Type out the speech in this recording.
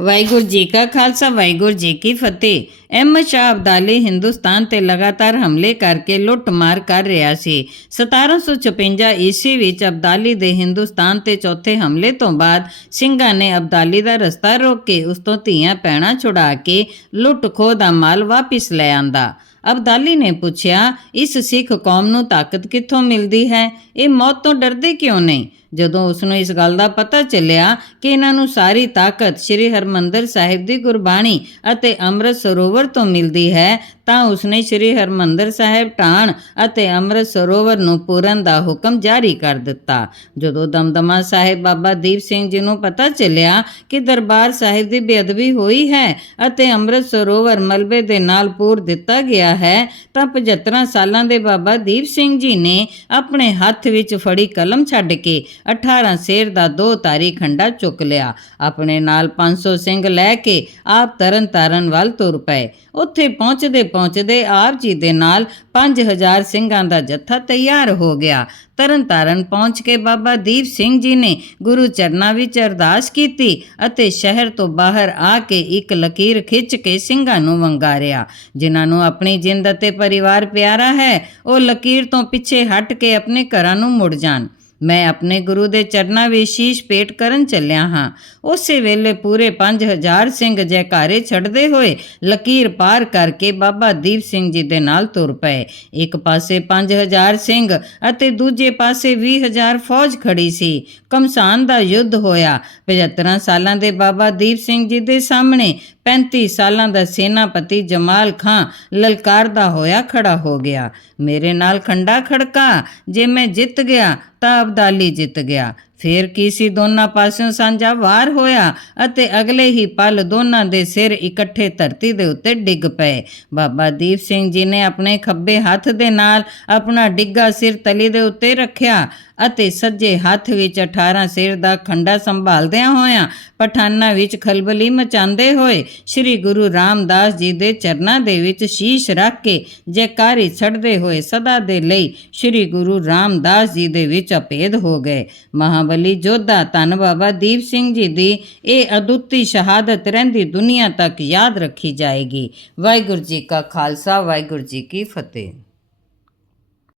ਵਾਹਿਗੁਰੂ ਜੀ ਕਾ ਖਾਲਸਾ, ਵਾਹਿਗੁਰੂ ਜੀ ਕੀ ਫਤਿਹ। ਅਹਿਮਦ ਸ਼ਾਹ ਅਬਦਾਲੀ ਹਿੰਦੁਸਤਾਨ ਤੇ ਲਗਾਤਾਰ ਹਮਲੇ ਕਰਕੇ ਲੁੱਟ-ਮਾਰ ਕਰ ਰਿਹਾ ਸੀ। 1756 ਈਸਵੀ ਵਿੱਚ ਅਬਦਾਲੀ ਦੇ ਹਿੰਦੁਸਤਾਨ ਤੇ ਚੌਥੇ ਹਮਲੇ ਤੋਂ ਬਾਅਦ ਸਿੰਘਾਂ ਨੇ ਅਬਦਾਲੀ ਦਾ ਰਸਤਾ ਰੋਕ ਕੇ ਉਸ ਤੋਂ ਧੀਆਂ ਪੈਣਾ ਛੁਡਾ ਕੇ ਲੁੱਟ-ਖੋਹ ਦਾ ਮਾਲ ਵਾਪਿਸ ਲੈ ਆਂਦਾ। ਅਬਦਾਲੀ ਨੇ ਪੁੱਛਿਆ, ਇਸ ਸਿੱਖ ਕੌਮ ਨੂੰ ਤਾਕਤ ਕਿੱਥੋਂ ਮਿਲਦੀ ਹੈ? ਇਹ ਮੌਤ ਤੋਂ ਡਰਦੇ ਕਿਉਂ ਨਹੀਂ ਜਦੋਂ ਉਸ ਨੂੰ ਇਸ ਗੱਲ ਦਾ ਪਤਾ ਚੱਲਿਆ ਕਿ ਇਹਨਾਂ ਨੂੰ ਸਾਰੀ ਤਾਕਤ ਸ੍ਰੀ ਹਰਮੰਦਰ ਸਾਹਿਬ ਦੀ ਗੁਰਬਾਣੀ ਅਤੇ ਅੰਮ੍ਰਿਤ ਸਰੋਵਰ ਤੋਂ ਮਿਲਦੀ ਹੈ, ਤਾਂ ਉਸਨੇ ਸ੍ਰੀ ਹਰਮੰਦਰ ਸਾਹਿਬ ਢਾਣ ਅਤੇ ਅੰਮ੍ਰਿਤ ਸਰੋਵਰ ਨੂੰ ਪੂਰਨ ਦਾ ਹੁਕਮ ਜਾਰੀ ਕਰ ਦਿੱਤਾ। ਜਦੋਂ ਦਮਦਮਾ ਸਾਹਿਬ ਬਾਬਾ ਦੀਪ ਸਿੰਘ ਜੀ ਨੂੰ ਪਤਾ ਚੱਲਿਆ ਕਿ ਦਰਬਾਰ ਸਾਹਿਬ ਦੀ ਬੇਅਦਬੀ ਹੋਈ ਹੈ ਅਤੇ ਅੰਮ੍ਰਿਤ ਸਰੋਵਰ ਮਲਬੇ ਦੇ ਨਾਲ ਪੂਰ ਦਿੱਤਾ ਗਿਆ ਹੈ, ਤਾਂ 75 ਸਾਲਾਂ ਦੇ ਬਾਬਾ ਦੀਪ ਸਿੰਘ ਜੀ ਨੇ ਆਪਣੇ ਹੱਥ ਵਿੱਚ ਫੜੀ ਕਲਮ ਛੱਡ ਕੇ 18 ਸੇਰ ਦਾ ਦੋ ਤਾਰੀ ਖੰਡਾ ਚੁੱਕ ਲਿਆ। ਆਪਣੇ ਨਾਲ 500 ਸਿੰਘ ਲੈ ਕੇ ਆਪ ਤਰਨ ਤਾਰਨ ਵੱਲ ਤੁਰ ਪਏ। ਉੱਥੇ ਪਹੁੰਚਦੇ ਪਹੁੰਚਦੇ ਆਪ ਜੀ ਦੇ ਨਾਲ 5000 ਸਿੰਘਾਂ ਦਾ ਜੱਥਾ ਤਿਆਰ ਹੋ ਗਿਆ। ਤਰਨ ਤਾਰਨ ਪਹੁੰਚ ਕੇ ਬਾਬਾ ਦੀਪ ਸਿੰਘ ਜੀ ਨੇ ਗੁਰੂ ਚਰਨਾਂ ਵਿੱਚ ਅਰਦਾਸ ਕੀਤੀ ਅਤੇ ਸ਼ਹਿਰ ਤੋਂ ਬਾਹਰ ਆ ਕੇ ਇੱਕ ਲਕੀਰ ਖਿੱਚ ਕੇ ਸਿੰਘਾਂ ਨੂੰ ਵੰਗਾਰਿਆ। ਜਿਨ੍ਹਾਂ ਨੂੰ ਆਪਣੀ ਜਿੰਦ ਅਤੇ ਪਰਿਵਾਰ ਪਿਆਰਾ ਹੈ, ਉਹ ਲਕੀਰ ਤੋਂ ਪਿੱਛੇ ਹਟ ਕੇ ਆਪਣੇ ਘਰਾਂ ਨੂੰ ਮੁੜ ਜਾਣ। ਮੈਂ ਆਪਣੇ ਗੁਰੂ ਦੇ ਚਰਨਾਂ ਵਿੱਚ ਸ਼ੀਸ਼ ਪੇਟ ਕਰਨ ਚੱਲਿਆ ਹਾਂ। ਉਸੇ ਵੇਲੇ ਪੂਰੇ 5000 ਸਿੰਘ ਜੈਕਾਰੇ ਛੱਡਦੇ ਹੋਏ ਲਕੀਰ ਪਾਰ ਕਰਕੇ ਬਾਬਾ ਦੀਪ ਸਿੰਘ ਜੀ ਦੇ ਨਾਲ ਤੁਰ ਪਏ। ਇੱਕ ਪਾਸੇ 5000 ਸਿੰਘ ਅਤੇ ਦੂਜੇ ਪਾਸੇ 20000 ਫੌਜ ਖੜੀ ਸੀ। ਕਮਸਾਨ ਦਾ ਯੁੱਧ ਹੋਇਆ। 75 ਸਾਲਾਂ ਦੇ ਬਾਬਾ ਦੀਪ ਸਿੰਘ ਜੀ ਦੇ ਸਾਹਮਣੇ 35 ਸਾਲਾਂ ਦਾ ਸੈਨਾਪਤੀ ਜਮਾਲ ਖਾਂ ਲਲਕਾਰਦਾ ਹੋਇਆ ਖੜਾ ਹੋ ਗਿਆ। ਮੇਰੇ ਨਾਲ ਖੰਡਾ ਖੜਕਾ। ਜੇ ਮੈਂ ਜਿੱਤ ਗਿਆ ਤਾਂ ਅਬਦਾਲੀ ਜਿੱਤ ਗਿਆ। ਫੇਰ ਕੀ ਸੀ? ਦੋਨਾਂ ਪਾਸਿਓਂ ਸਾਂਝਾ ਵਾਰ ਹੋਇਆ ਅਤੇ ਅਗਲੇ ਹੀ ਪਲ ਦੋਨਾਂ ਦੇ ਸਿਰ ਇਕੱਠੇ ਧਰਤੀ ਦੇ ਉੱਤੇ ਡਿੱਗ ਪਏ। ਬਾਬਾ ਦੀਪ ਸਿੰਘ ਜੀ ਨੇ ਆਪਣੇ ਖੱਬੇ ਹੱਥ ਦੇ ਨਾਲ ਆਪਣਾ ਡਿੱਗਾ ਸਿਰ ਤਲੀ ਦੇ ਉੱਤੇ ਰੱਖਿਆ। ਅਤੇ ਸੱਜੇ ਹੱਥ ਵਿੱਚ 18 ਸਿਰ ਦਾ ਖੰਡਾ ਸੰਭਾਲਦਿਆਂ ਹੋਇਆਂ ਪਠਾਨਾਂ ਵਿੱਚ ਖਲਬਲੀ ਮਚਾਉਂਦੇ ਹੋਏ ਸ੍ਰੀ ਗੁਰੂ ਰਾਮਦਾਸ ਜੀ ਦੇ ਚਰਨਾਂ ਦੇ ਵਿੱਚ ਸ਼ੀਸ਼ ਰੱਖ ਕੇ ਜੈਕਾਰੀ ਛੱਡਦੇ ਹੋਏ ਸਦਾ ਦੇ ਲਈ ਸ੍ਰੀ ਗੁਰੂ ਰਾਮਦਾਸ ਜੀ ਦੇ ਵਿੱਚ ਅਪੇਦ ਹੋ ਗਏ। ਮਹਾਬਲੀ ਜੋਧਾ ਧੰਨ ਬਾਬਾ ਦੀਪ ਸਿੰਘ ਜੀ ਦੀ ਇਹ ਅਦੁੱਤੀ ਸ਼ਹਾਦਤ ਰਹਿੰਦੀ ਦੁਨੀਆ ਤੱਕ ਯਾਦ ਰੱਖੀ ਜਾਏਗੀ। ਵਾਹਿਗੁਰੂ ਜੀ ਕਾ ਖਾਲਸਾ, ਵਾਹਿਗੁਰੂ ਜੀ ਕੀ ਫਤਿਹ।